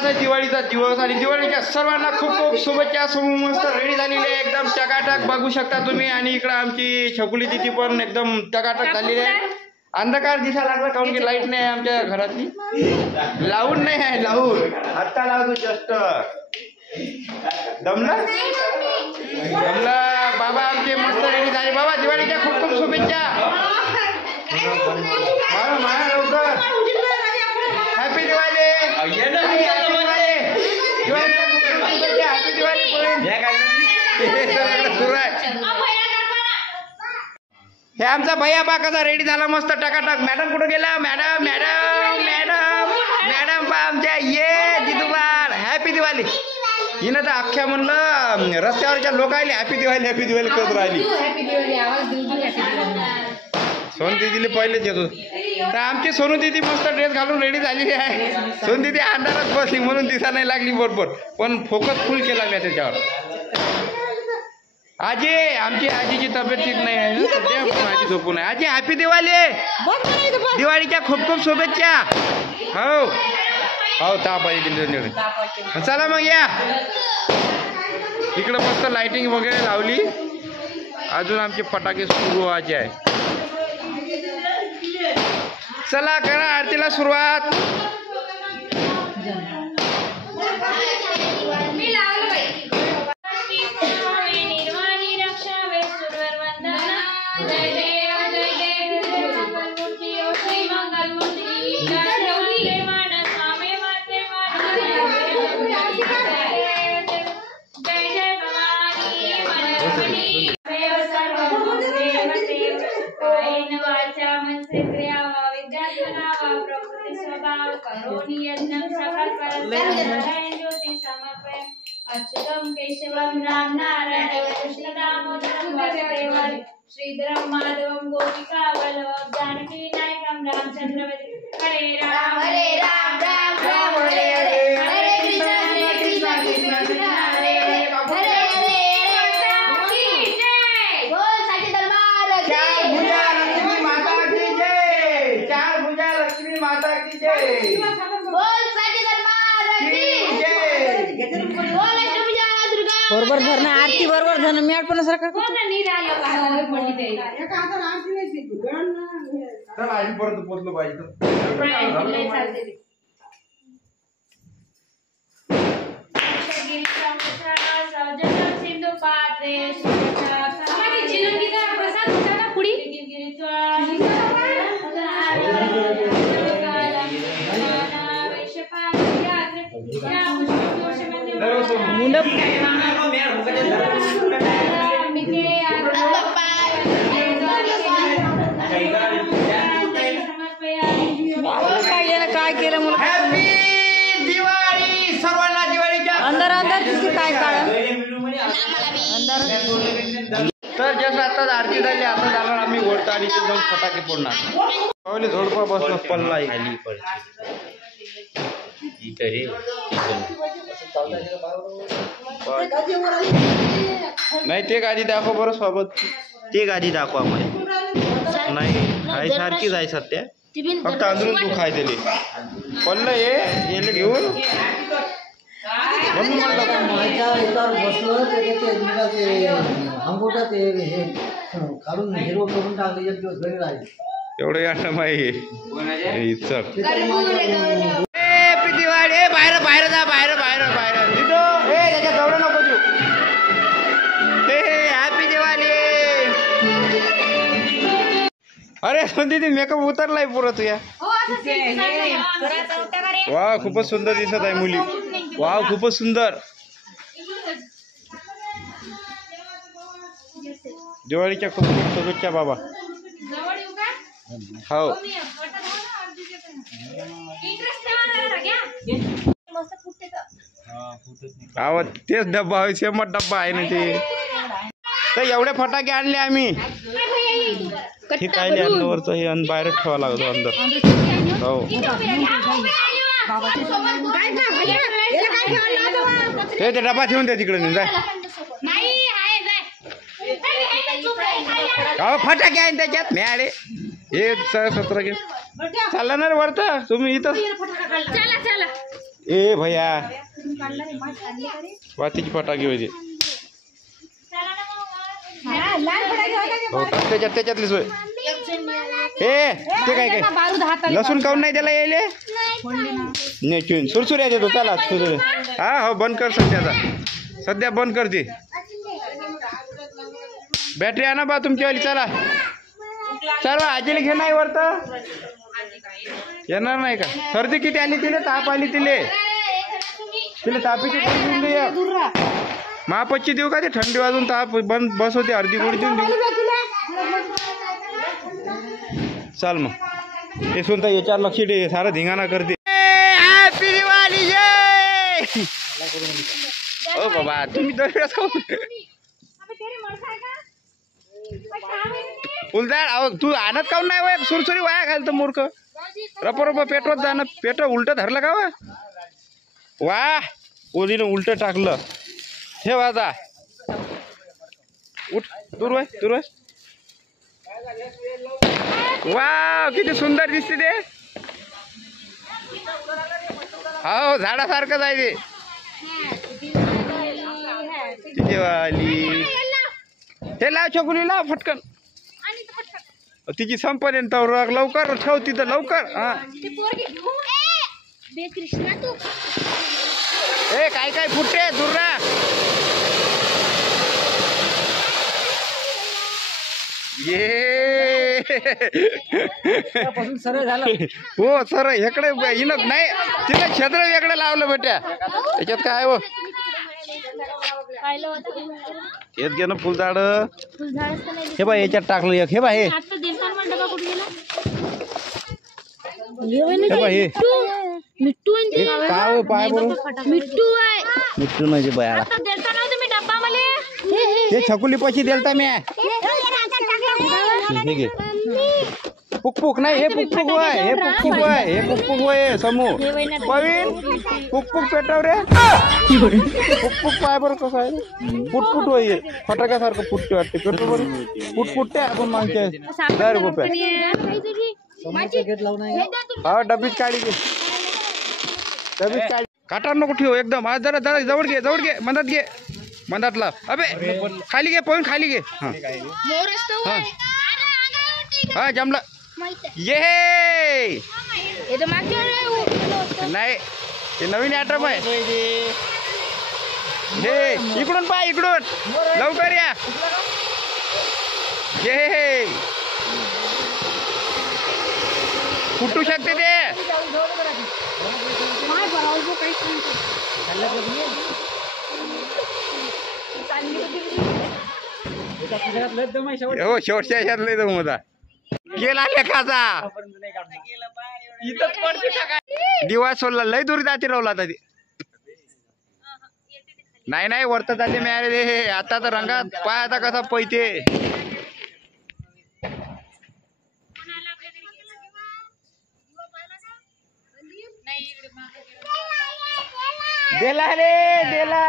आज आहे दिवाळीचा दिवस आणि दिवाळीच्या सर्वांना खूप खूप शुभेच्छा. समोर मस्त रेडी झालेली आहे एकदम टकाटक बघू शकता तुम्ही. आणि इकडं आमची छकुली तिथी पण एकदम टकाटक झालेली आहे. अंधकार दिसा लागला काऊन की लाईट नाही आहे आमच्या घरातली. लावून नाही आहे, लावून आत्ता लावतो जस्ट. दमला दमला बाबा आमचे मस्त रेडी झाले. बाबा दिवाळीच्या खूप खूप शुभेच्छा. मारा लवकर. हॅपी दिवाळी. हॅपी दिवाळी. सुरू आहे. हे आमचा भैया बा कसा रेडी झाला मस्त टकाटक. मॅडम कुठं गेला? मॅडम मॅडम मॅडम मॅडम पा आमच्या ये जितूबार हॅपी दिवाळी. हिनं तर अख्ख्या म्हणलं रस्त्यावरच्या लोक आले हॅपी दिवाळी करत राहिली. सोनू दीदीला पहिलेच येतो. तर आमची सोनू दीदी मस्त ड्रेस घालून रेडी झालेली आहे. सोनू दीदी अंधारात बसली म्हणून दिसा नाही लागली बरोबर, पण फोकस फुल केला मी त्याच्यावर. आजी आमची आजीची तब्येत ठीक नाही आहे ना सध्या, आजी झोपून आहे. आजी हॅपी दिवाळी. दिवाळीच्या खूप खूप शुभेच्छा. हो हो ताप आहे. चला मग या. इकडं मस्त लाइटिंग वगैरे लावली. अजून आमचे फटाके सुरू व्हायचे आहे. चला करा आरतीला सुरुवात. अच्युतम केशवम राम नारायण कृष्ण दामोदरम वासुदेवम श्रीधरम माधवम गोपिका वल्लभ जानकी नायकम रामचंद्र हरे राम राम राम हरे हरे हरे कृष्ण कृष्ण हरे हरे की जय बोल साची दरबार चार भुजा लक्ष्मी माता की जय. चार भुजा लक्ष्मी माता की जय. बोल साची दरबार की जय. बोल बरोबर धरण आरती बरोबर धरण मॅट पण सारखं आजीपर्यंत पोहोचलो पाहिजे. सिंधू पात्रे प्रसाद पुढी काय केलं मुलं? हॅपी दिवाळी सर्वांना. दिवाळीच्या अंदर अंदर तुझी काय काढ अंदर. तर जसं आता आरती झाली आता जाणार आम्ही वरता आणि ते जाऊन फटाके फोडणार. पावले झोडपा बसणं पल्ला खाली नाही. ते गाडी दाखव बरं सोबत. ते गाडी दाखवा आम्हाला. नाही सारखीच आहे सध्या, फक्त अंदरून तू खाय दिले पडलं हे घेऊन म्हणून म्हणलं बसलो अंगोटा ते काढून हिरो करून टाकले. एक दिवस घरी राहिले एवढं या माहिती. दिवाळी बाहेर बाहेर जा बाहेर बाहेर बाहेर तिथो त्याच्या जवळ नको तू. हॅपी दिवाळी. अरे दीदी मेकअप उतरलाय पुरा तुया. वा खूपच सुंदर दिसत आहे मुली. वा खूपच सुंदर. दिवाळीच्या खूप खूप शुभेच्छा बाबा. हो आवाज तेच डब्बा आहे सेमच डब्बा आहे ना ते. तर एवढे फटाके आणले आम्ही. ठीक आहे अंदरवरचं हे बाहेर ठेवा लागतो अंदर. हो ते डबा ठेवून द्या तिकडे जाय. फटाके आहे त्याच्यात मिळाले हे 17 घे. चालला ना रे वरतं तुम्ही इथं. ए भैया वातीची फटाके होते हो त्याच्यातली सोय ए ते काय काय लसूण काऊन नाही त्याला यायले नाही चुन सुरसुऱ्या देतो चला सुरसुरे हा हो बंद कर सध्या बंद करते बॅटरी आणा बा तुमच्यावाली चला सर्व आजीला घे नाही वरत येणार नाही का सर्दी किती आली तिले ताप आली तिले तापीची गोळी देऊन दे महापच्ची देऊ का ते थंडी वाजून ताप बंद बस होते अर्धी गोळी देऊन देऊ चाल मग हे सुनता याच्यावर लक्ष दे सारा धिंगाणा करते हॅपी दिवाळी जय ओ बाबा तुम्ही दरवेळेस खाऊ फुलदार अहो तू आणत काऊन नाही वय सुरसुरी वाया घालतो मूर्ख रप पेटवत जाणं पेट उलट धरलं का वा ओलीनं उलट टाकलं ठेव आता उठ दूर वय वा किती सुंदर दिसते ते हो झाडासारखंच आहे ते दिवाळी हे लाव छकुली लाव फटकन तिची संपर्यंत लवकर ठेव तिथं लवकर हा ए काय फुटते दुर्रा ये सरळ झालं हो सर इकडे इनक नाही तिला छत्र वेगळं लावलं बेट्या त्याच्यात काय हो हेच घे ना फुलझाड हे बा याच्यात टाकलं एक हे बा हे हे काय पाय बरोबर मिट्टू नाही बयाळा ते छकुली पशी देलता मी पुकपुक नाही हे पुकपुक होय हे पुकपुक होय समू पवीन पुकपुक पेटव रे पुकपुक पाय बरं कसं आहे फुटफुट होय फटाक्यासारखं फुटते वाटते पेटव बरं फुटफुटते आपण मागच्या 10 रुपये हा डबीच काढी घे डबीच काढी काटा नको ठेव एकदम आज जरा जवळ घे मंदातला अबे खाली घे पळून खाली घे हा जमला ये नाही हे नवीन आयटम आहे हे इकडून पाय इकडून लवकर या ये फुटू शकते ते हो शेवटच्या ह्याच्यात लय जाऊ माझा गेला लेखाचा इथंच पडते दिवा सोडला लय दूर जाते रावला आता नाही वरत चालले मी हे आता तर रंगात पाय आता कसा पैते देला रे देला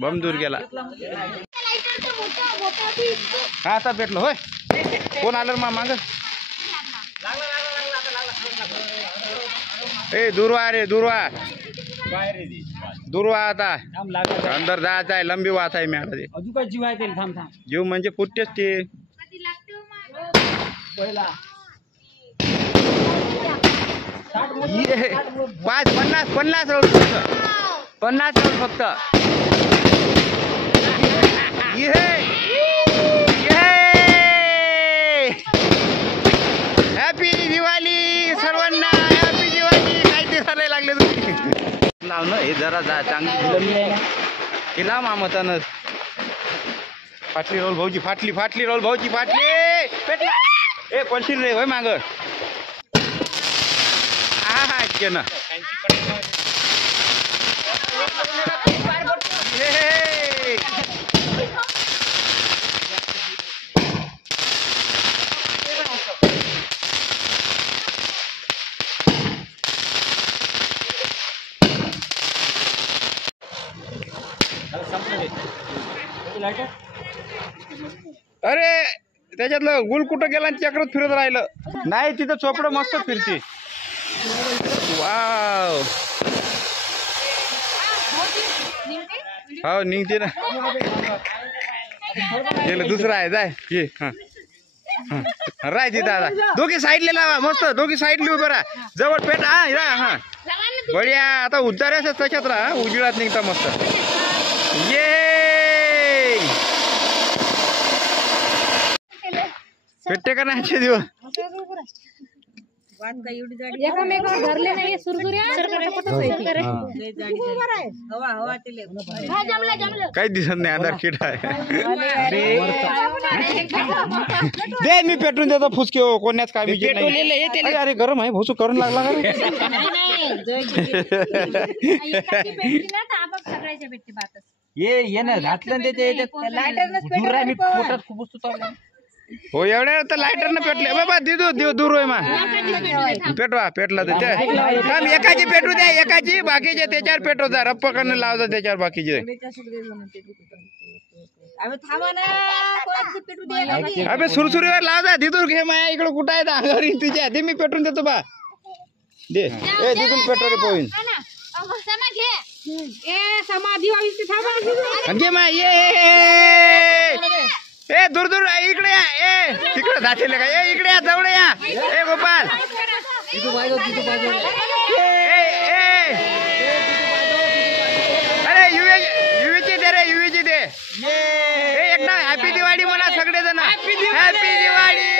बम दूर गेला हा आता भेटलो होय कोण आलं मा माग ए दुर्वा रे दुर्वा आता अंदर जायचं आहे लंबी वाच आहे मी आता जीव आहे जीव म्हणजे फुटतेच ते 50 राऊंड फक्त हॅपी दिवाळी सर्वांना हॅपी दिवाळी काय दिसायला लागले तुम्ही लाव ना हे जरा जा चांगली हे लाव मामतानं फाटली रोल भाऊची फाटली रोल भाऊची फाटली पेटला ए पडशील रे होय माग हा ना लाईट अरे त्याच्यातलं गुल कुठं गेला आणि चक्रच फिरत राहिलं. नाही तिथं चोपडं मस्त फिरते. वाव हो निघते ना. गेलं दुसरं आहे जाय ये. राय तिथं आता दोघी साईडला लावा मस्त. दोघी साईडला उभं राहा. जवळ पेट हा बढिया. आता उद्धारायचं त्याच्यात राहा. उजिळात निघता मस्त. ये पेटते का नाही दिवस. एकामेकावर धरले नाही काही दिसत नाही. आधार किट आहे. दे मी पेटून देतो फुसके हो. कोण्याच काय पेटवलेलं. अरे गरम आहे भोसू करून लागला का ये ना घातलं हो एवढ्या तर लायटरनं पेटले बाबा. दिदू दूर होय मा पेटवा. पेटला तर एकाची पेटू द्या. एकाची बाकीचे त्याच्यावर पेटवता. रप्प करणं लावता त्याच्यावर बाकीचे. अबे सुरसुरीवर लावता. दिदूर घे माया इकडे कुठं आहे अंगावर तुझ्या. दे मी पेटून देतो बा. दे ए दिदूल पेट्रोल पोईन घे मा. ये ए दूर दूर इकडे या. ए तिकडे दाखवले का. ए इकडे या जवळ या. ए गोपाल अरे युवीची दे रे. युवीची दे. एकदम हॅपी दिवाळी म्हणा सगळेजण. हॅपी दिवाळी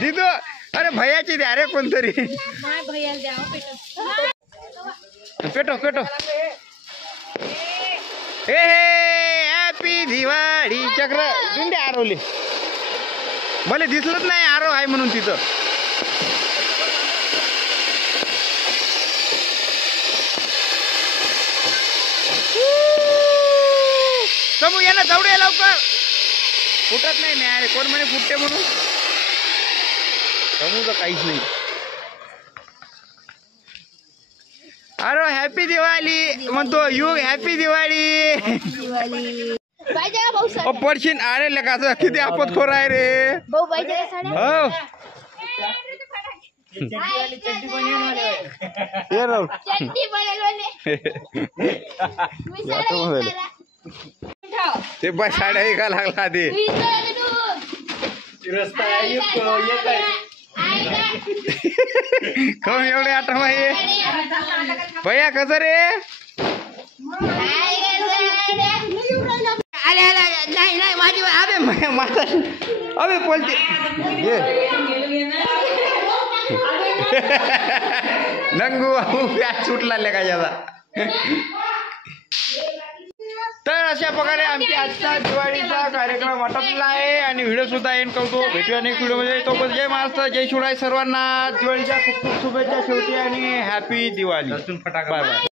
दिदू. अरे भैयाची द्या रे कोणतरी. पेटो पेटो. हे हॅपी दिवाळी. चक्र दिंडे आरवले. भले दिसलंच नाही आरव आहे म्हणून तिथं. समू या ना जवळ या लवकर. फुटत नाही नाही. कोण म्हणे फुटते म्हणून. समूचं काहीच नाही. अरे हॅपी दिवाळी म्हणतो. You happy Diwali. पडशीन. अरे लेका किती आपतखोर आहे रे. हो ते बाय साड्या का लागला आधी. कम एवढे आठवण आहे भैया. कसं रे. नाही नाही माझी अबे माझा अबे बोलते. नंगू प्याज सुटला लेखाचा. तर अशा प्रकारे आमच्या आजचा दिवाळीचा कार्यक्रम आटोपलेला आहे आणि व्हिडिओ सुद्धा एंड करतो. भेटूया अनेक व्हिडिओमध्ये. तो जय महाराष्ट्र जय शिवराय. सर्वांना दिवाळीच्या खूप खूप शुभेच्छा शेवटी आणि हॅपी दिवाळी. Bye bye.